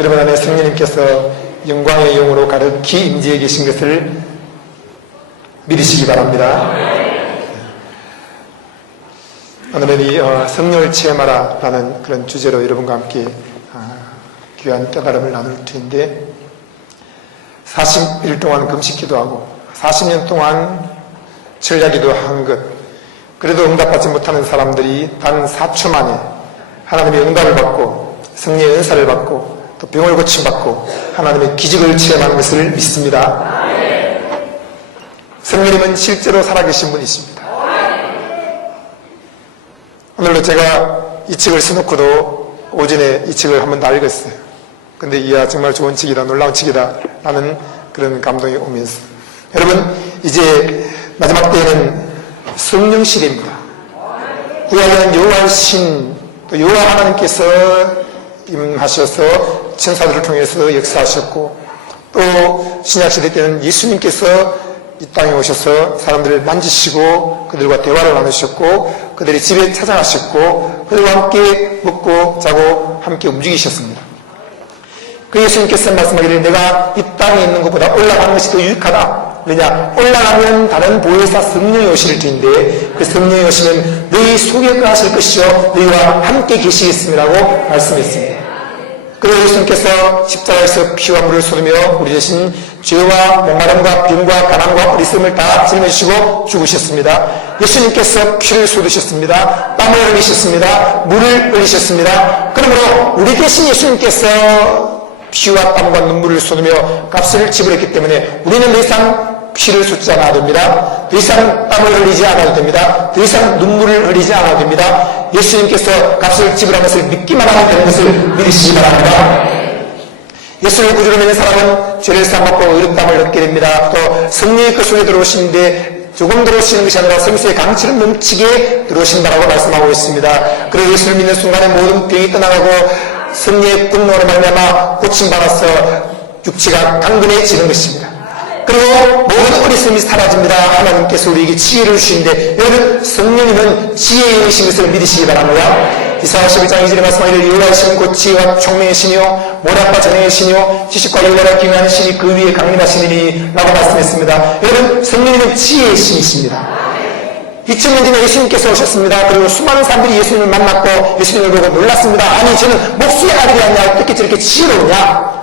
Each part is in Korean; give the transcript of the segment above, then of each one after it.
여러분 안에 성령님께서 영광의 영으로 가득히 임재해 계신 것을 믿으시기 바랍니다. 오늘은 이 성령을 체험하라 라는 그런 주제로 여러분과 함께 귀한 깨달음을 나눌 터인데, 40일 동안 금식기도 하고 40년 동안 전략기도 한 것, 그래도 응답받지 못하는 사람들이 단 4초 만에 하나님의 응답을 받고 성령의 은사를 받고 또 병을 고침받고 하나님의 기적을 체험하는 것을 믿습니다. 성령님은 실제로 살아계신 분이십니다. 오늘로 제가 이 책을 써놓고도 오전에 이 책을 한 번 다 읽었어요. 근데 이야 정말 좋은 책이다, 놀라운 책이다 라는 그런 감동이 오면서, 여러분 이제 마지막 때에는 성령 시대입니다. 구약에는 여호와의 신, 또 여호와 하나님께서 임하셔서 천사들을 통해서 역사하셨고, 또 신약시대 때는 예수님께서 이 땅에 오셔서 사람들을 만지시고 그들과 대화를 나누셨고 그들의 집에 찾아가셨고 그들과 함께 먹고 자고 함께 움직이셨습니다. 그 예수님께서 말씀하기를 내가 이 땅에 있는 것보다 올라가는 것이 더 유익하다. 왜냐? 올라가면 다른 보혜사 성령이 오실 텐데 그 성령이 오시면 너희 속에 거하실 것이요 너희와 함께 계시겠음이라고 말씀했습니다. 그리고 예수님께서 십자가에서 피와 물을 쏟으며 우리 대신 죄와 목마름과 병과 가난과 어리석음을 다 짊어지시고 죽으셨습니다. 예수님께서 피를 쏟으셨습니다. 땀을 흘리셨습니다. 물을 흘리셨습니다. 그러므로 우리 대신 예수님께서 피와 땀과 눈물을 쏟으며 값을 지불했기 때문에 우리는 더 이상 피를 쏟지 않아도 됩니다. 더 이상 땀을 흘리지 않아도 됩니다. 더 이상 눈물을 흘리지 않아도 됩니다. 예수님께서 값을 지불한 것을 믿기만 하면 되는 것을 믿으시기 바랍니다. 예수를 구주로 믿는 사람은 죄를 사함받고 의롭다함을 얻게 됩니다. 또 성령의 그 속에 들어오시는데 조금 들어오시는 것이 아니라 성수의 강치를 넘치게 들어오신다라고 말씀하고 있습니다. 그리고 예수를 믿는 순간에 모든 병이 떠나가고 성령의 분노로 말미암아 고침받아서 육체가 강건해지는 것입니다. 그리고 모든 어리석음이 사라집니다. 하나님께서 우리에게 지혜를 주시는데, 여러분 성령님은 지혜의 영이신 것을 믿으시기 바랍니다. 이사야 11장 2절에 말씀하기를 여호와의 신은 곧 지혜와 총명의 신이요 모략과 전능의 신이요 지식과 윤회가 기묘한 신이 그 위에 강림하시니니 라고 말씀했습니다. 여러분 성령님은 지혜의 신이십니다. 2000년 전에 예수님께서 오셨습니다. 그리고 수많은 사람들이 예수님을 만났고 예수님을 보고 놀랐습니다. 아니 저는 목수의 아들이 아니냐, 어떻게 저렇게 지혜로우냐.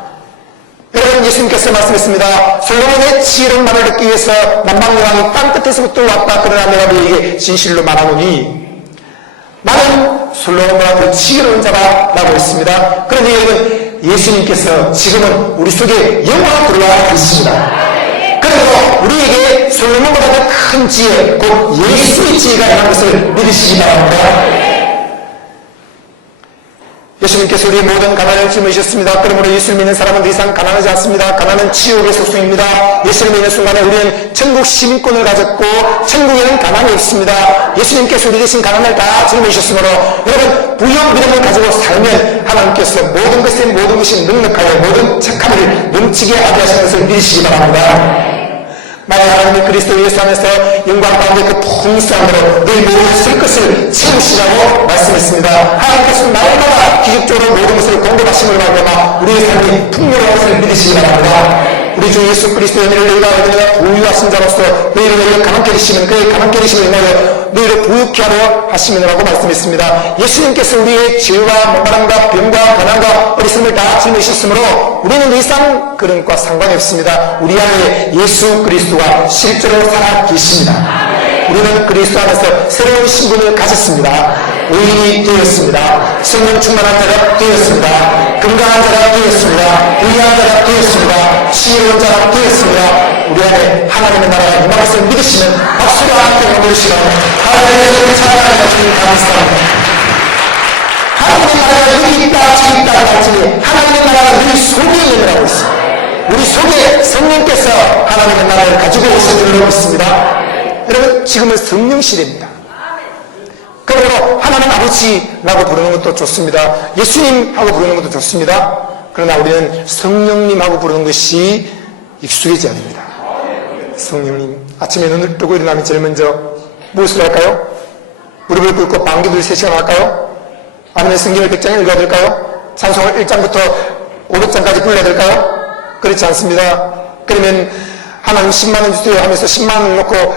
여러분 예수님께서 말씀했습니다. 솔로몬의 지혜로운 말을 듣기 위해서 만방여왕이 땅끝에서부터 왔다. 그러나 내가 너에게 진실로 말하노니 나는 솔로몬보다 더 지혜로운 자다 라고 했습니다. 그런데 여러분 예수님께서 지금은 우리 속에 영원히 들어와 계십니다. 그래서 우리에게 솔로몬보다 더 큰 지혜, 곧 예수의 지혜가 있는 것을 믿으시기 바랍니다. 예수님께서 우리의 모든 가난을 짊어지셨습니다. 그러므로 예수를 믿는 사람은 더 이상 가난하지 않습니다. 가난은 지옥의 소송입니다. 예수를 믿는 순간에 우리는 천국 시민권을 가졌고 천국에는 가난이 없습니다. 예수님께서 우리 대신 가난을 다 짊어지셨으므로 여러분 부유한 믿음을 가지고 살면 하나님께서 모든 것이 넉넉하여 모든 착함을 넘치게 하게 하시는 것을 믿으시기 바랍니다. 만약 하나님이 그리스도 예수 안에서 영광 가운데 그 풍성함으로 너희 모든 쓸 것을 채우시라고 말씀했습니다. 하나님께서 날마다 기적적으로 모든 것을 공급하심을 말미암아 우리의 삶이 풍요로운 것을 믿으시기 바랍니다. 우리 주 예수 그리스도의 은혜를 너희가 얻으며 부유하신 자로서 너희를 너희가 가난케 하시면 그의 가난케 하심을 인하여 너희를 부유케 하려 하시면이라고 말씀했습니다. 예수님께서 우리의 죄와 목마름과 병과 가난과 어리석음을 다 짊어지셨으므로 우리는 더 이상 그런 것과 상관이 없습니다. 우리 안에 예수 그리스도가 실제로 살아 계십니다. 우리는 그리스도 안에서 새로운 신분을 가졌습니다. 의인이 되었습니다. 성령 충만한 자가 되었습니다. 건강한 자가 되었습니다. 의리한 자가 되었습니다. 지혜로운 자가 되었습니다. 우리 안에 하나님의 나라가 임한 것을 믿으시면 박수로 함께 부르시라고 하나님의 찬양하는 주님 감사합니다. 하나님의 나라가 여기 있다 저기 있다 할지 하나님의 나라가 우리 속에 있느라고 있습니다. 우리 속에 성령께서 하나님의 나라를 가지고 오신 줄로 믿습니다. 여러분 지금은 성령 시대입니다. 그러므로 하나님 아버지라고 부르는 것도 좋습니다. 예수님하고 부르는 것도 좋습니다. 그러나 우리는 성령님하고 부르는 것이 익숙해져야 됩니다. 성령님, 아침에 눈을 뜨고 일어나면 제일 먼저 무엇을 할까요? 무릎을 꿇고 방귀를 3시간 할까요? 아니면 성경을 100장 읽어드릴까요? 찬송을 1장부터 500장까지 굴려야 될까요? 그렇지 않습니다. 그러면 하나님 10만원 주세요 하면서 10만원을 놓고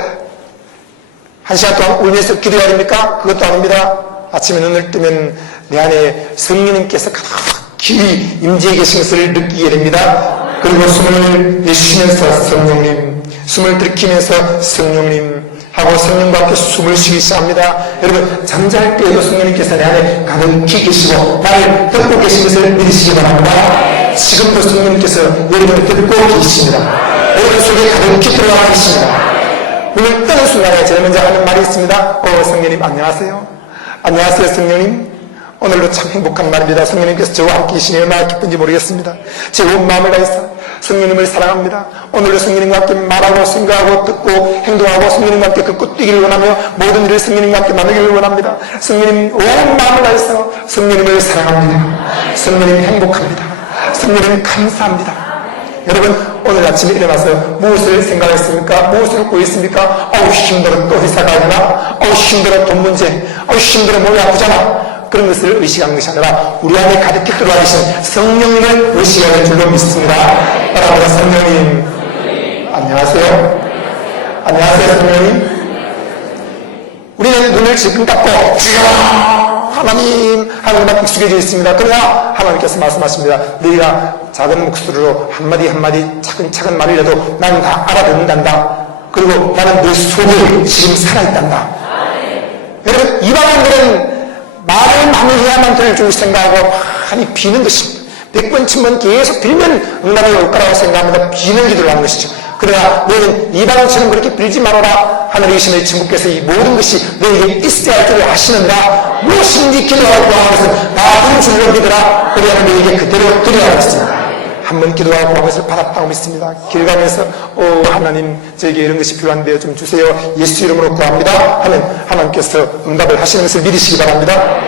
1시간 동안 울면서 기도해야 됩니까? 그것도 아닙니다. 아침에 눈을 뜨면 내 안에 성령님께서 가득히 임재해 계신 것을 느끼게 됩니다. 그리고 숨을 내쉬면서 성령님, 숨을 들이키면서 성령님 하고 성령과 함께 숨을 쉬기 시작합니다. 여러분 잠잘 때에도 성령님께서 내 안에 가득히 계시고 나를 듣고 계신 것을 믿으시기 바랍니다. 지금도 성령님께서 여러분을 듣고 계십니다. 여러분 속에 가득히 들어와 계십니다. 눈을 뜨는 순간에 제일 먼저 하는 말이 있습니다. 성령님 안녕하세요. 안녕하세요 성령님. 오늘도 참 행복한 날입니다. 성령님께서 저와 함께 계시니 얼마나 기쁜지 모르겠습니다. 제 온 마음을 다해서 성령님을 사랑합니다. 오늘도 성령님과 함께 말하고 생각하고 듣고 행동하고 성령님과 함께 걷고 뛰기를 원하며 모든 일을 성령님과 함께 나누기를 원합니다. 성령님 온 마음을 다해서 성령님을 사랑합니다. 성령님 행복합니다. 성령님 감사합니다. 여러분 오늘 아침에 일어나서 무엇을 생각했습니까? 무엇을 구했습니까? 힘들어 또 회사 가야 되나? 힘들어 돈 문제, 힘들어 몸이 아프잖아. 그런 것을 의식하는 것이 아니라 우리 안에 가득히 들어와 계신 성령님을 의식하는 줄로 믿습니다. 따라합니다. 성령님 안녕하세요. 안녕하세요 성령님. 우리는 눈을 지금 닫고 주여 하나님만 익숙해져 있습니다. 그러나 하나님께서 말씀하십니다. 너희가 작은 목소리로 한마디 한마디 차근차근 말이라도 나는 다 알아듣는단다. 그리고 나는 너 속에 지금 살아있단다. 여러분 이방인들은 말을 많이 해야만 될 줄 생각하고 많이 비는 것입니다. 100번, 1000번 계속 빌면 응답이 올 거라고 생각합니다. 비는 기도를 하는 것이죠. 그러나 너희는 이방인처럼 그렇게 빌지 말아라. 하늘에 계신 천국께서 이 모든 것이 너희에게 있어야 할 줄을 아시는가. 무엇인지 기도하고 구하는 것은 다 그런 줄로 믿으라. 그래야 너희에게 그대로 드려야 하겠습니다. 한번 기도하고 구한 것을 받았다고 믿습니다. 길 가면서 하나님 저에게 이런 것이 필요한데요 좀 주세요. 예수 이름으로 구합니다 하면 하나님께서 응답을 하시는 것을 믿으시기 바랍니다.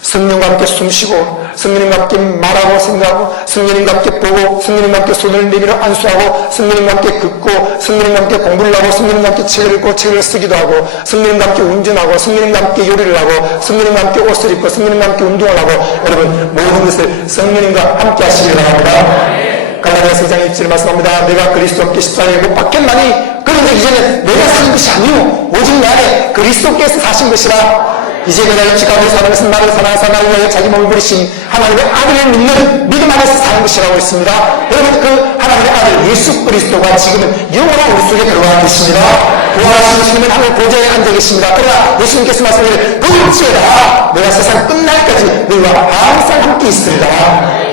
성령과 함께 숨쉬고 성령님과 함께 말하고 생각하고 성령님과 함께 보고 성령님과 함께 손을 내밀어 안수하고 성령님과 함께 긋고 성령님과 함께 공부를 하고 성령님과 함께 책을 읽고 책을 쓰기도 하고 성령님과 함께 운전하고 성령님과 함께 요리를 하고 성령님과 함께 옷을 입고 성령님과 함께 운동을 하고 여러분 모든 것을 성령님과 함께 하시기 바랍니다. 갈라디아서 2장 1절 말씀합니다. 내가 그리스도와 함께 십자가에 못 박혔나니 그런데 이제는 내가 사는 것이 아니요 오직 내 안에 그리스도께서 사신 것이라. 이제 내가 육체 가운데 사는 것은 나를 사랑하사 나를 위하여 자기 몸을 버리신 하나님의 아들을 믿는 믿음 안에서 사는 것이라고 했습니다. 여러분 그 하나님의 아들 예수 그리스도가 지금은 영원한 우리 속에 들어와 계십니다. 부활하신 주님은 하늘 보좌에 앉아 계십니다. 그러나 예수님께서 말씀하시기를 볼지어다 내가 세상 끝날까지 너희와 항상 함께 있으리라.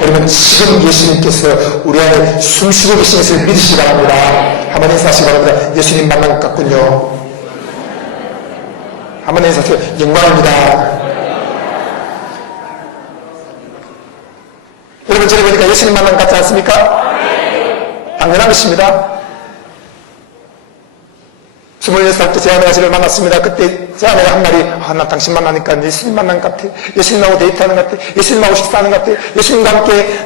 여러분 지금 예수님께서 우리 안에 숨쉬고 계신 것을 믿으시기 바랍니다. 한번 인사하시기 바랍니다. 예수님 만난 것 같군요. 한번 인사하세요. 영광입니다. 여러분 저를 보니까 예수님 만난 것 같지 않습니까? 당연한 것입니다. 26살 때 제 아내가 저를 만났습니다. 그때 제 아내가 한 말이 나 당신 만나니까 예수님 만난 것 같아. 예수님하고 데이트하는 것 같아. 예수님하고 식사하는 것 같아. 예수님과 함께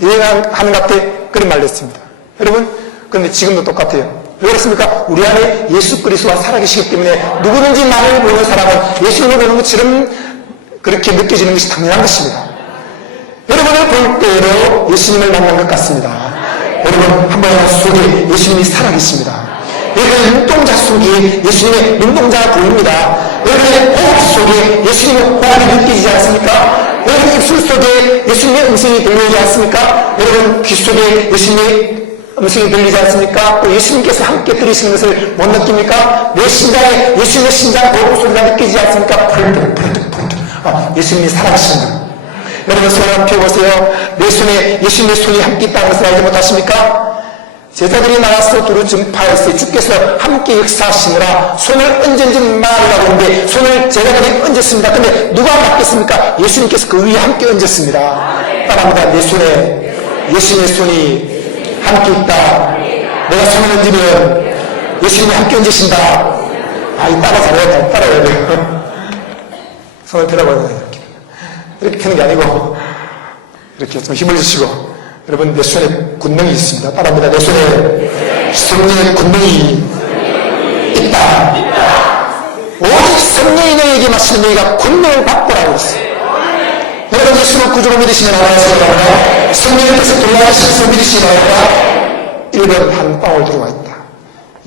여행하는 것 같아. 그런 말을 했습니다. 여러분 그런데 지금도 똑같아요. 왜 그렇습니까? 우리 안에 예수 그리스도가 살아계시기 때문에 누구든지 나를 보는 사람은 예수님을 보는 것처럼 그렇게 느껴지는 것이 당연한 것입니다. 여러분을 볼 때로 예수님을 만난 것 같습니다. 여러분 한번 속에 예수님이 살아계십니다. 여러분의 눈동자 속에 예수님의 눈동자가 보입니다. 여러분의 호흡 속에 예수님의 호흡이 느껴지지 않습니까? 여러분 입술 속에 예수님의 음성이 들리지 않습니까? 여러분 귀 속에 예수님의 음성이 들리지 않습니까? 또 예수님께서 함께 들으시는 것을 못 느낍니까? 내 심장에 예수님의 심장 보고 소리가 느끼지 않습니까? 펄떡. 예수님이 살아계신다. 여러분 손을 한번 펴보세요. 내 손에 예수님의 손이 함께 있다는 것을 알지 못하십니까? 제자들이 나와서 두루 전파했어요. 주께서 함께 역사하시느라 손을 얹은지 말이라고 하는데 손을 제자들이 얹었습니다. 근데 누가 맡겼습니까? 예수님께서 그 위에 함께 얹었습니다. 따라합니다. 내 손에 예수님의 손이 함께 있다. 내가 손을 얹으면 예수님이 함께 얹으신다. 이 따라 잘해야 따라해야 돼요. 손을 펴라고 이렇게 펴는 게 아니고 이렇게 좀 힘을 주시고 여러분 내 손에 군능이 있습니다. 따라합니다. 내 손에 성령의 군능이 있다. 오직 성령이 너에게 마시는 너희가 군능을 받고라고 했어요. 여러분 예수를 구주로 믿으시면 알아서 성령께서 돌아가시면서 믿으시면 알아서 1번 한 방울 들어와 있다.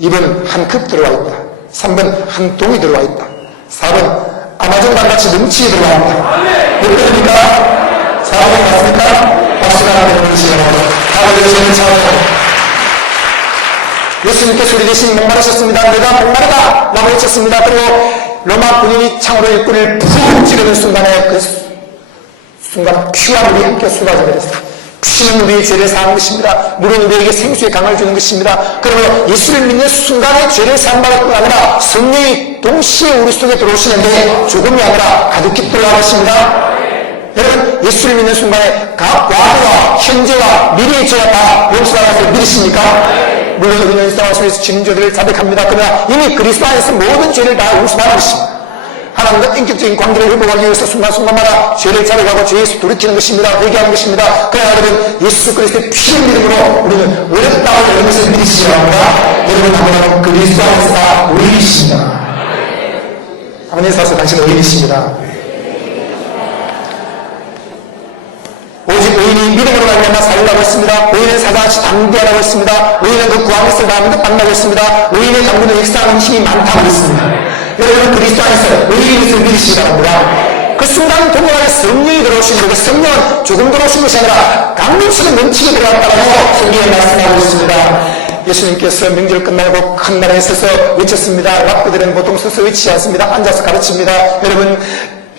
2번 한 컵 들어와 있다. 3번 한 동이 들어와 있다. 4번 아마존강같이 넘치게 들어와 있다. 몇 번입니까? 4번 맞습니까? 박수가 나는 것이라고 하나님의 차원에서 예수님께 소리 대신 목마르셨습니다. 내가 목마르다 라고 외쳤습니다. 그리고 로마 군인이 창으로 일꾼을 푹 찌르는 순간에 그 순간 피와 물이 함께 쏟아져 버렸습니다. 피는 우리의 죄를 사하는 것입니다. 물은 우리에게 생수의 강을 주는 것입니다. 그러므로 예수를 믿는 순간에 죄를 사함받을 뿐 아니라 성령이 동시에 우리 속에 들어오시는데 조금이 아니라 가득히 들어가는 것입니다. 여러분 예수를 믿는 순간에 과거와 현재와 미래의 죄가 다 용서받는 것을 믿으십니까? 물론 우리는 일상을 속에서 지는 죄들을 자백합니다. 그러나 이미 그리스도 안에서 모든 죄를 다 용서받는 것입니다. 하나님과 인격적인 관계를 회복하기 위해서 순간순간마다 죄를 자백하고 죄에서 돌이키는 것입니다. 회개하는 것입니다. 그러나 여러분 예수 그리스도의 피를 믿음으로 우리는 어렵다고 하는 것을 믿으시기 바랍니다. 여러분 아버지는 그리스도 안에서 다 의인이십니다. 아버님 사실 당신은 의인이십니다. 오직 의인이 믿음으로 말미암아 살리라고 했습니다. 의인은 사자같이 담대하라고 했습니다. 의인은 그 구한 것을 다 만나고 했습니다. 의인의 강구는 역사하는 힘이 많다고 했습니다. 여러분 그리스도 안에서 의인을 믿으시기 바랍니다. 그 순간 동안에 성령이 들어오신 거고 성령은 조금 들어오신 것이 아니라 강물처럼 넘치게 들어왔다고 성경에 말씀하고 있습니다. 예수님께서 명절 끝나고 큰 날에 서서 외쳤습니다. 랍비들은 보통 서서 외치지 않습니다. 앉아서 가르칩니다. 여러분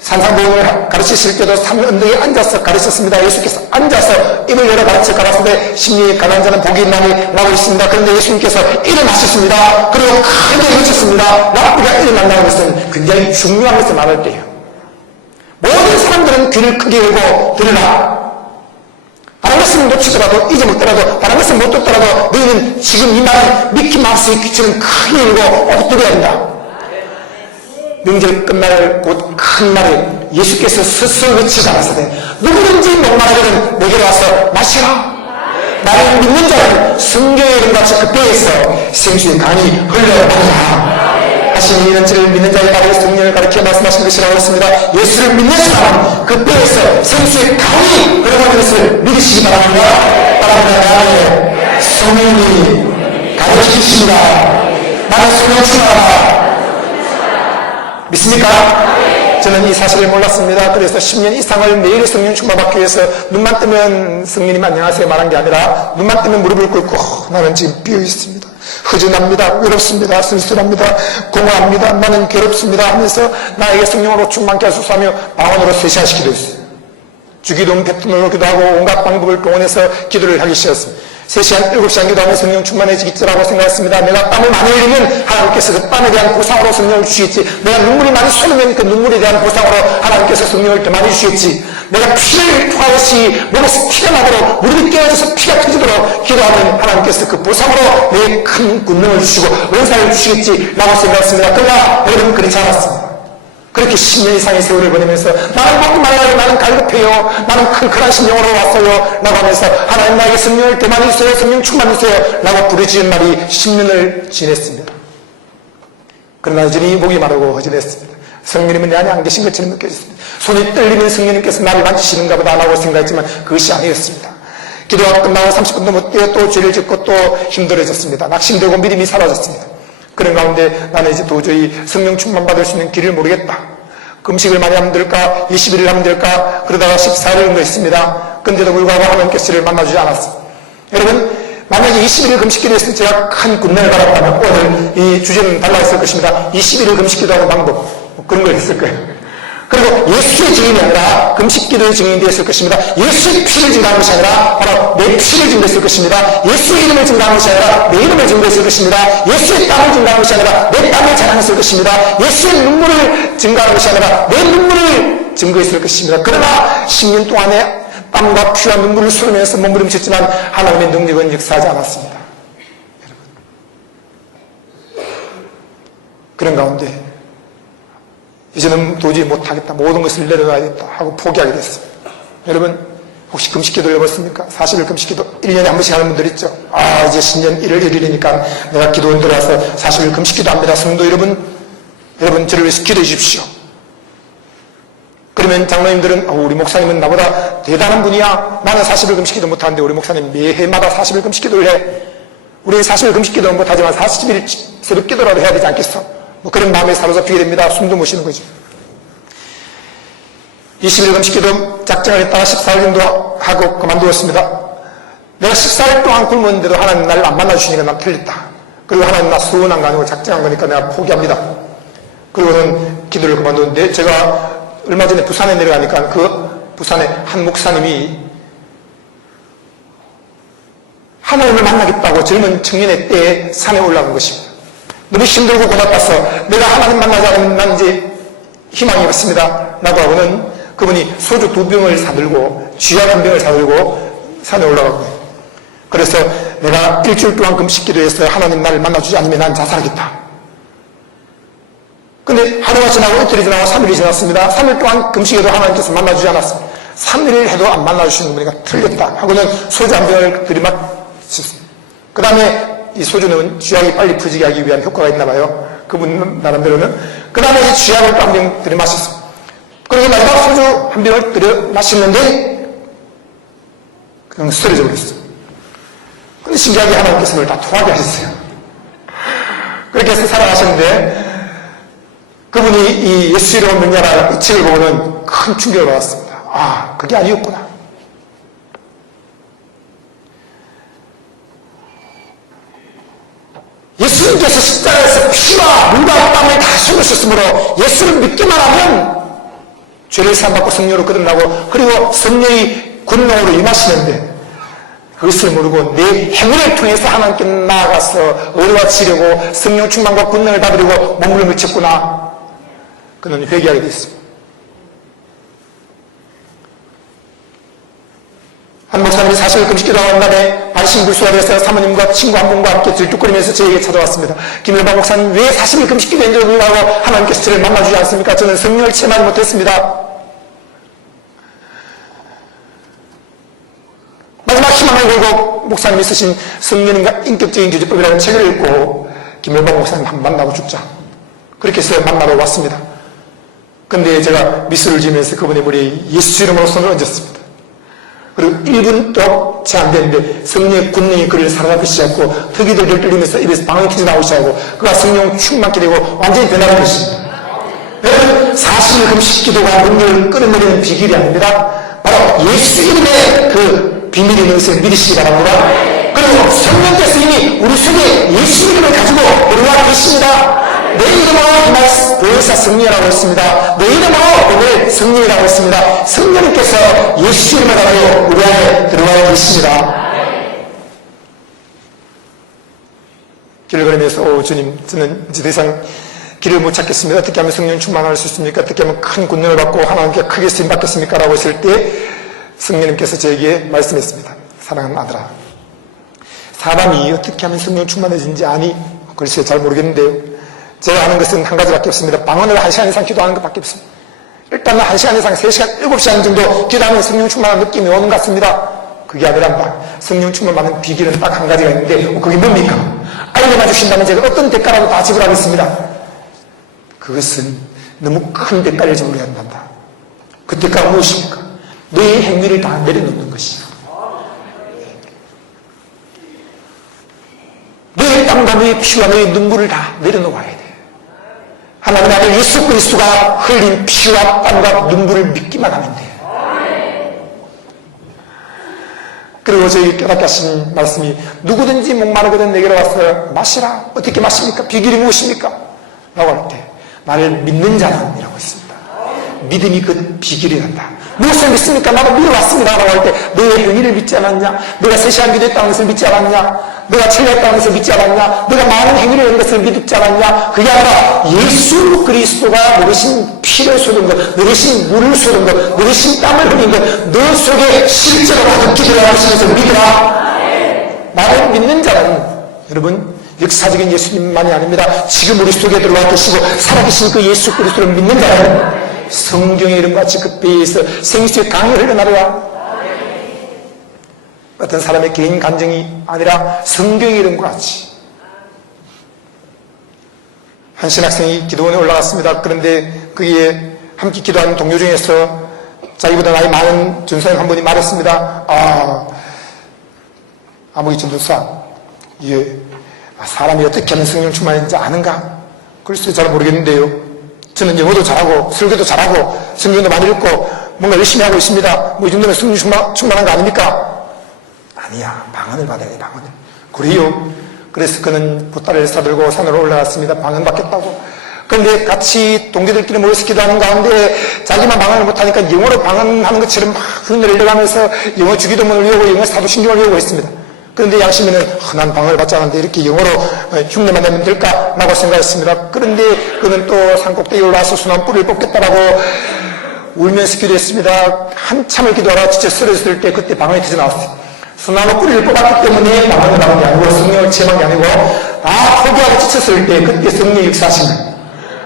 산상보험을 가르치실 때도 산 언덕에 앉아서 가르쳤습니다. 예수께서 앉아서 입을 열어 가르쳐 가라사대 심령이 가난한 자는 복이 있나니 라고 있습니다. 그런데 예수님께서 일어나셨습니다. 그리고 크게 외쳤습니다. 랍비가 일어난다는 것은 굉장히 중요한 것을 말할 때예요. 모든 사람들은 귀를 크게 열고 들으라. 다른 것은 놓치더라도 잊어먹더라도 다른 것은 못 듣더라도 너희는 지금 이 말은 미키마우스의 귀처럼 크게 열고 꼭 들어야 된다. 명절 끝날 곧 큰 날에 예수께서 스스로 외치지 않았으되 누구든지 목마르거든 내게로 와서 마시라. 나를 믿는 자는 성경의 이름같이 그 배에서 생수의 강이 흘러나오리라 하신 이 연체를 믿는 자의 말에 성령을 가르쳐 말씀하신 것이라고 했습니다. 예수를 믿는 사람은 그 배에서 생수의 강이 흘러나오는 것을 믿으시기 바랍니다. 바랍니다. 성령이 가르치십니다. 나는 성령 충만하다. 믿습니까? 저는 이 사실을 몰랐습니다. 그래서 10년 이상을 매일 성령 충만받기 위해서 눈만 뜨면 성령님 안녕하세요 말한 게 아니라 눈만 뜨면 무릎을 꿇고 나는 지금 비어 있습니다. 허전합니다. 외롭습니다. 쓸쓸합니다. 공허합니다. 나는 괴롭습니다 하면서 나에게 성령으로 충만케 하소서 하며 방언으로 3시간씩 기도했어요. 주기도문 뱉음을 기도하고 온갖 방법을 동원해서 기도를 하기 시작했습니다. 3시간, 7시간 기도하면 성령 충만해지겠지라고 생각했습니다. 내가 땀을 많이 흘리면 하나님께서 그 땀에 대한 보상으로 성령을 주시겠지. 내가 눈물이 많이 쏟으면 그 눈물에 대한 보상으로 하나님께서 성령을 더 많이 주시겠지. 내가 피를 토하듯이 몸에서 피가 나도록 무릎이 깨어져서 피가 터지도록 기도하면 하나님께서 그 보상으로 내 큰 권능을 주시고 은사를 주시겠지 라고 생각했습니다. 그러나 여러분 그렇지 않았습니다. 그렇게 10년 이상의 세월을 보내면서 나는 먹기 말라요. 나는 갈급해요. 나는 큰큰한 심령으로 왔어요. 라고 하면서 하나님 나에게 성령을 더 많이 주세요. 성령 충만 주세요. 라고 부르짖은 날이 10년을 지냈습니다. 그러나 여전히 목이 마르고 허전했습니다. 성령님은 내 안에 안 계신 것처럼 느껴졌습니다. 손이 떨리면 성령님께서 나를 만지시는가 보다 라고 생각했지만 그것이 아니었습니다. 기도가 끝나고 30분도 못 뛰어 또 죄를 짓고 또 힘들어졌습니다. 낙심되고 믿음이 사라졌습니다. 그런 가운데 나는 이제 도저히 성령 충만 받을 수 있는 길을 모르겠다. 금식을 많이 하면 될까? 21일 하면 될까? 그러다가 14일 정도 했습니다. 근데도 불구하고 하나님께서 저를 만나주지 않았습니다. 여러분 만약에 21일 금식기도 했을 때 제가 큰 군능을 받았다면 오늘 이 주제는 달라졌을 것입니다. 21일 금식기도 하는 방법 그런 걸 했을 거예요. 그리고 예수의 증인이 아니라 금식기도의 증인이 되었을 것입니다. 예수의 피를 증가한 것이 아니라 바로 내 피를 증거했을 것입니다. 예수의 이름을 증가한 것이 아니라 내 이름을 증거했을 것입니다. 예수의 땀을 증가한 것이 아니라 내 땀을 자랑했을 것입니다. 예수의 눈물을 증가한 것이 아니라 내 눈물을 증거했을 것입니다. 그러나 10년 동안에 땀과 피와 눈물을 쏟으면서 몸부림쳤지만 하나님의 능력은 역사하지 않았습니다. 여러분 그런 가운데 이제는 도저히 못하겠다. 모든 것을 내려놔야겠다 하고 포기하게 됐습니다. 여러분 혹시 금식기도 해봤습니까? 사실 금식기도 1년에 한 번씩 하는 분들 있죠. 이제 신년 1월 1일이니까 내가 기도원 들어와서 사실 금식기도 합니다. 성도 여러분 저를 위해서 기도해 주십시오. 그러면 그러면 장로님들은 우리 목사님은 나보다 대단한 분이야. 나는 40일 금식기도 못하는데 우리 목사님 매해마다 40일 금식기도를 해. 우리는 40일 금식기도는 못하지만 40일 새벽기도라도 해야 되지 않겠어? 뭐 그런 마음에 사로잡히게 됩니다. 숨도 못 쉬는 거죠. 20일 금식기도 작정을 했다가 14일 정도 하고 그만두었습니다. 내가 14일 동안 굶었는데도 하나님 나를 안 만나주시니까 난 틀렸다. 그리고 하나님 나 수원한 거 아니고 작정한 거니까 내가 포기합니다. 그리고는 기도를 그만두는데 제가 얼마 전에 부산에 내려가니까 그 부산에 한 목사님이 하나님을 만나겠다고 젊은 청년의 때에 산에 올라간 것입니다. 너무 힘들고 고달파서 내가 하나님 만나지 않으면 난 이제 희망이 없습니다. 라고 하고는 그분이 소주 2병을 사들고 쥐약 1병을 사들고 산에 올라갔고요. 그래서 내가 일주일 동안 금식 기도해서 하나님 나를 만나주지 않으면 난 자살하겠다. 근데 하루가 지나고 이틀이 지나고 3일이 지났습니다. 3일 동안 금식해도 하나님께서 만나주지 않았습니다. 3일 해도 안 만나주시는 분이니까 틀렸다 하고는 소주 1병을 들이마셨습니다. 그 다음에 이 소주는 쥐약이 빨리 퍼지게 하기 위한 효과가 있나 봐요. 그분 나름대로는. 그 다음에 이 쥐약을 또 1병 들이마셨습니다. 그리고 마지막 소주 1병을 들이마셨는데 그냥 쓰러져 버렸어요. 근데 신기하게 하나님께서 그걸 다 토하게 하셨어요. 그렇게 해서 살아가셨는데 그분이 이 예수 이름을 믿냐라 이 책을 보고는 큰 충격을 받았습니다. 아, 그게 아니었구나. 예수님께서 십자가에서 피와 물과 땀을 다 쏟으셨으므로 예수를 믿기만 하면 죄를 사함받고 성령으로 거듭나고 그리고 성령이 군능으로 임하시는데 그것을 모르고 내 행위를 통해서 하나님께 나아가서 의로와 지려고 성령 충만과 군능을 받으려고 몸을 미쳤구나. 그는 회개하게 됐습니다. 한 목사님이 40일 금식기도하고 한 날에 안심불수가 되어서 사모님과 친구 한 분과 함께 들뚝거리면서 저에게 찾아왔습니다. 김일방 목사님 왜 40일 금식기도인 줄 몰라고 하나님께서 저를 만나주지 않습니까? 저는 성령을 체험하지 못했습니다. 마지막 희망을 걸고 목사님이 쓰신 성령인과 인격적인 교제법이라는 책을 읽고 김일방 목사님 한 번 만나고 죽자. 그렇게 해서 만나러 왔습니다. 근데 제가 미술을 지으면서 그분의 머리에 예수 이름으로 손을 얹었습니다. 그리고 1분도 채 안 되는데 성령의 군능이 그를 사로잡기 시작하고 턱이들들 떨리면서 입에서 방언이 터져 나오기 시작하고 그가 성령 충만케 되고 완전히 변하는 것입니다. 여러분 40일 금식 기도가 능력을 끌어내리는 비결이 아닙니다. 바로 예수 이름의 그 비밀이 있는 것을 믿으시기 바랍니다. 그리고 성령께서 이미 우리 속에 예수 이름을 가지고 들어와 계십니다. 내 이름으로 이말 보혜사 성령이라고 했습니다. 내 이름으로 오늘 성령이라고 했습니다. 성령님께서 예수 이름을 가지고 우리 안에 들어와 계십니다. 길을 걸으면서 주님 저는 이제 더 이상 길을 못 찾겠습니다. 어떻게 하면 성령 충만할 수 있습니까? 어떻게 하면 큰 군능을 받고 하나님께 크게 쓰임받겠습니까? 라고 했을 때 성령님께서 저에게 말씀했습니다. 사랑하는 아들아, 사람이 어떻게 하면 성령 충만해지는지 아니? 글쎄 잘 모르겠는데요. 제가 아는 것은 한 가지밖에 없습니다. 방언을 1시간 이상 기도하는 것밖에 없습니다. 일단 1시간 이상 3시간, 7시간 정도 기도하면 성령 충만한 느낌이 오는 것 같습니다. 그게 아니란다. 성령 충만 받는 비결은 딱 한 가지가 있는데 그게 뭡니까? 알려만 주신다면 제가 어떤 대가라도 다 지불하겠습니다. 그것은 너무 큰 대가를 지불해야 한다. 그 대가가 무엇입니까? 너의 행위를 다 내려놓는 것이야. 너의 땀과 너의 피와 너의 눈물을 다 내려놓아야 돼. 하나님 아들 예수 그리스도가 흘린 피와 땀과 눈물을 믿기만 하면 돼. 그리고 저희 깨닫게 하신 말씀이 누구든지 목마르거든 내게로 와서 마시라. 어떻게 마십니까? 비결이 무엇입니까? 라고 할 때 나를 믿는 자는 이라고 했습니다. 믿음이 그 비결이란다. 무엇을 믿습니까? 나도 믿어왔습니다. 라고 할 때 너의 행위를 믿지 않았냐? 너가 3시간 기도했다는 것을 믿지 않았냐? 너가 철회했다는 것을 믿지 않았냐? 너가 많은 행위를 한 것을 믿지 않았냐? 그게 아니라 예수 그리스도가 너르신 피를 쏟은 것, 너르신 물을 쏟은 것, 너르신 땀을 흘린 것, 너 속에 실제로 가득히 들어가신 것을 믿으라. 나를 믿는 자는 여러분 역사적인 예수님만이 아닙니다. 지금 우리 속에 들어와 계시고 살아계신 그 예수 그리스도를 믿는 자는 성경의 이름과 같이 그 배에서 생수의 강이 흘러나르라. 어떤 사람의 개인 감정이 아니라 성경의 이름과 같이. 한 신학생이 기도원에 올라갔습니다. 그런데 그에 함께 기도하는 동료 중에서 자기보다 나이 많은 전사님 한 분이 말했습니다. 아무개 전도사, 이게 사람이 어떻게 하면 성령 충만인지 아는가? 글쎄 잘 모르겠는데요. 저는 영어도 잘하고 설교도 잘하고 성경도 많이 읽고 뭔가 열심히 하고 있습니다. 뭐 이 정도면 성령 충만한 거 아닙니까? 아니야, 방언을 받아야 돼, 방언을. 그래요. 그래서 그는 보따리를 싸들고 산으로 올라갔습니다. 방언 받겠다고. 그런데 같이 동기들끼리 모여서 기도하는 가운데 자기만 방언을 못하니까 영어로 방언하는 것처럼 막 흉내를 내가면서 영어 주기도문을 외우고 영어 사도신경을 외우고 있습니다. 그런데 양심에는 난 방언을 받지 않았는데 이렇게 영어로 흉내만 내면 될까? 라고 생각했습니다. 그런데 그는 또 산꼭대기에 올라와서 순한 뿔을 뽑겠다라고 울면서 기도했습니다. 한참을 기도하다가 진짜 쓰러졌을 때 그때 방언이 터져 나왔어요. 순나무 뿌리를 뽑았기 때문에 방언을 받은 게 아니고 성령을 체험한 게 아니고 다 포기하고 지쳤을 때 그때 성령이 역사하신 거예요.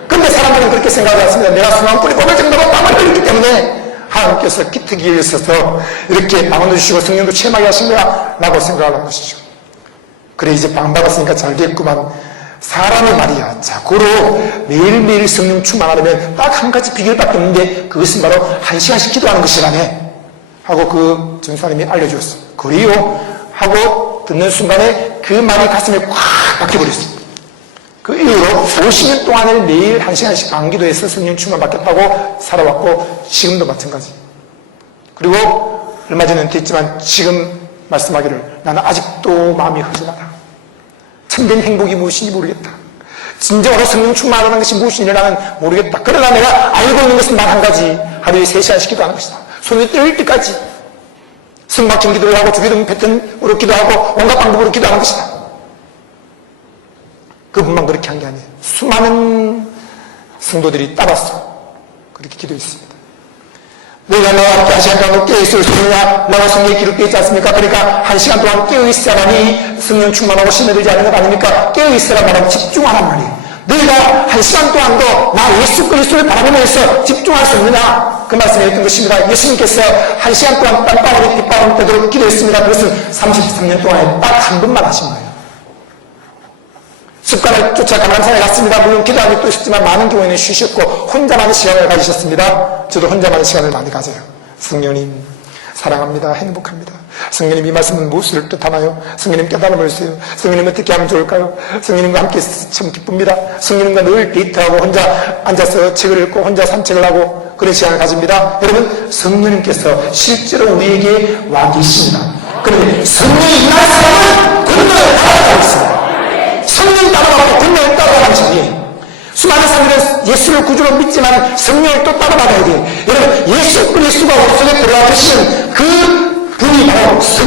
근데 사람들은 그렇게 생각을 했습니다. 내가 순나무 뿌리 뽑을 정도로 땀을 흘렸기 때문에 하나님께서 기특이에 있어서 이렇게 방언을 주시고 성령도 체험하게 하신 거야 라고 생각을 한 것이죠. 그래 이제 방언 받았으니까 잘 됐구만. 사람의 말이야. 자고로 매일매일 성령 충만하려면 딱 한 가지 비결밖에 없는데 그것은 바로 1시간씩 기도하는 것이라네 하고 그 전사님이 알려주었어. 그래요 하고 듣는 순간에 그 말이 가슴에 꽉 박혀버렸어. 그 이후로 50년 동안을 매일 1시간씩 방기도해서 성령 충만 받겠다고 살아왔고 지금도 마찬가지. 그리고 얼마 전에 은퇴했지만 지금 말씀하기를 나는 아직도 마음이 허전하다. 참된 행복이 무엇인지 모르겠다. 진정으로 성령 충만하는 것이 무엇인지 나는 모르겠다. 그러나 내가 알고 있는 것은 단 한 가지. 하루에 3시간씩 기도하는 것이다. 손이 떨릴 때까지 성막형 기도를 하고 주기도문 패턴으로 기도하고 온갖 방법으로 기도하는 것이다. 그분만 그렇게 한 게 아니에요. 수많은 성도들이 따라서 그렇게 기도했습니다. 너희가 나와 함께 1시간 동안 깨어있을 수 있느냐? 라고 성경에 기록되어 있지 않습니까? 그러니까 1시간 동안 깨어있어야만이 성령 충만하고 심해들지 않는 것 아닙니까? 깨어있으란 말은 집중하란 말이에요. 너희가 1시간 동안도 나 예수 그리스도를 바라보면서 집중할 수 없느냐? 그 말씀이었던 것입니다. 예수님께서 1시간 동안 땅방울이 빗방울 되도록 기도했습니다. 그것은 33년 동안에 딱 한 번만 하신 거예요. 습관을 쫓아 감람산에 갔습니다. 물론 기도한 적도 있었지만 많은 경우에는 쉬셨고 혼자만의 시간을 가지셨습니다. 저도 혼자만의 시간을 많이 가져요. 성령님 사랑합니다. 행복합니다. 성령님 이 말씀은 무엇을 뜻하나요? 성령님 깨달음을 주세요. 성령님 어떻게 하면 좋을까요? 성령님과 함께 있어서 참 기쁩니다. 성령님과 늘 데이트하고 혼자 앉아서 책을 읽고 혼자 산책을 하고 그런 시간을 가집니다. 여러분 성령님께서 실제로 우리에게 와 계십니다. 그런데 성령이 임한 사람은 권능을 받아가고 있습니다. 성령 따라가고 권능을 따라가는 자리에요. 수많은 사람들은 예수를 구주로 믿지만 성령을 또 따라받아야 돼요. 여러분 예수 그리스도가 우리 속에 들어와 계시는 그 분이 바로 성령